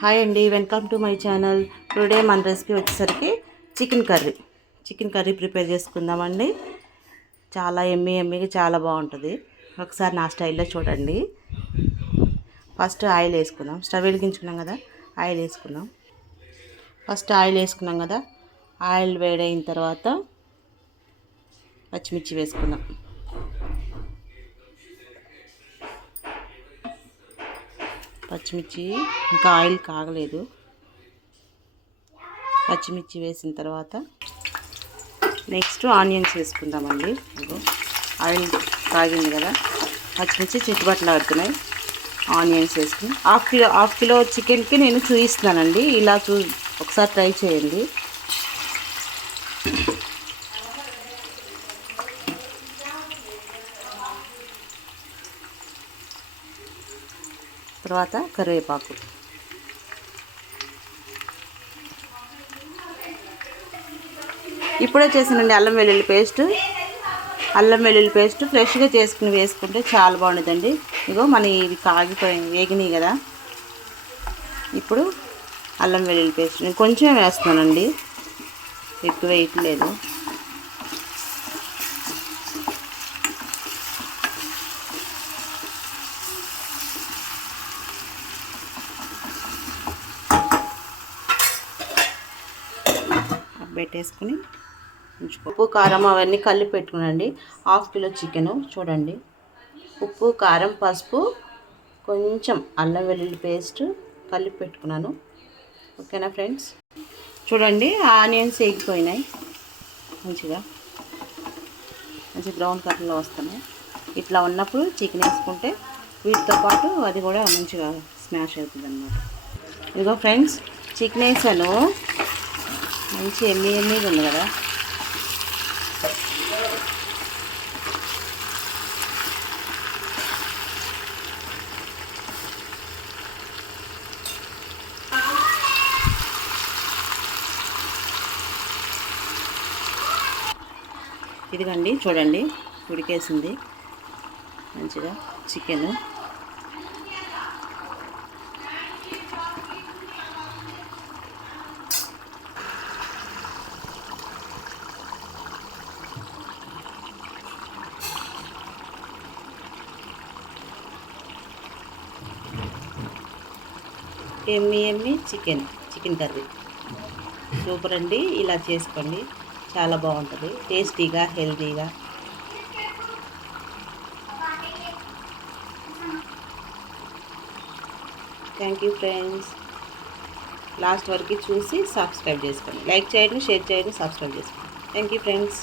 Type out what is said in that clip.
Hi అండి, welcome to my channel. Today మన recipe వచ్చేసరికి చికెన్ కర్రీ ప్రిపేర్ చేసుకుందామండి. చాలా ఎమ్మీగా చాలా బాగుంటుంది. ఒకసారి నా స్టైల్లో చూడండి. ఫస్ట్ ఆయిల్ వేసుకుందాం. స్టవ్ వెలిగించుకున్నాం కదా, ఆయిల్ వేసుకుందాం. ఆయిల్ వేడైన తర్వాత పచ్చిమిర్చి వేసుకుందాం. పచ్చిమిర్చి ఇంకా ఆయిల్ కాగలేదు. పచ్చిమిర్చి వేసిన తర్వాత నెక్స్ట్ ఆనియన్స్ వేసుకుందామండి. ఆయిల్ కాగింది కదా, పచ్చిమిర్చి చిట్టుబట్టలు ఆడుతున్నాయి. ఆనియన్స్ వేసుకుని హాఫ్ కిలో చికెన్కి నేను చూపిస్తున్నానండి. ఇలా ఒకసారి ట్రై చేయండి. తర్వాత కరివేపాకు, ఇప్పుడే చేసానండి అల్లం వెల్లుల్లి పేస్ట్ ఫ్రెష్గా చేసుకుని వేసుకుంటే చాలా బాగుంటుందండి. ఇగో మన ఇది కాగిపోయింది, వేగినాయి కదా. ఇప్పుడు అల్లం వెల్లుల్లి పేస్ట్ నేను కొంచెం వేస్తున్నానండి, ఎక్కువ వేయట్లేదు. పెట్టేసుకుని ఉప్పు కారం అవన్నీ కలిపి పెట్టుకునండి. హాఫ్ కిలో చికెను చూడండి. ఉప్పు కారం పసుపు కొంచెం అల్లం వెల్లుల్లి పేస్ట్ కలిపి పెట్టుకున్నాను. ఓకేనా ఫ్రెండ్స్, చూడండి ఆనియన్స్ వేగిపోయినాయి. మంచిగా బ్రౌన్ కలర్లో వస్తున్నాయి. ఇట్లా ఉన్నప్పుడు చికెన్ వేసుకుంటే వీటితో పాటు అది కూడా మంచిగా స్మాష్ అవుతుంది అన్నమాట. ఇదిగో ఫ్రెండ్స్, చికెన్ వేసాను. మంచి ఎమ్మీగా ఉంది కదా. ఇదిగండి చూడండి, ఉడికేసింది మంచిగా చికెను. ఎమ్మి చికెన్ కర్రీ సూపర్ అండి. ఇలా చేసుకోండి, చాలా బాగుంటుంది, టేస్టీగా హెల్తీగా. Thank you friends. లాస్ట్ వరకు చూసి సబ్స్క్రైబ్ చేసుకోండి. లైక్ చేయండి, షేర్ చేయండి, సబ్స్క్రైబ్ చేసుకోండి. Thank you friends.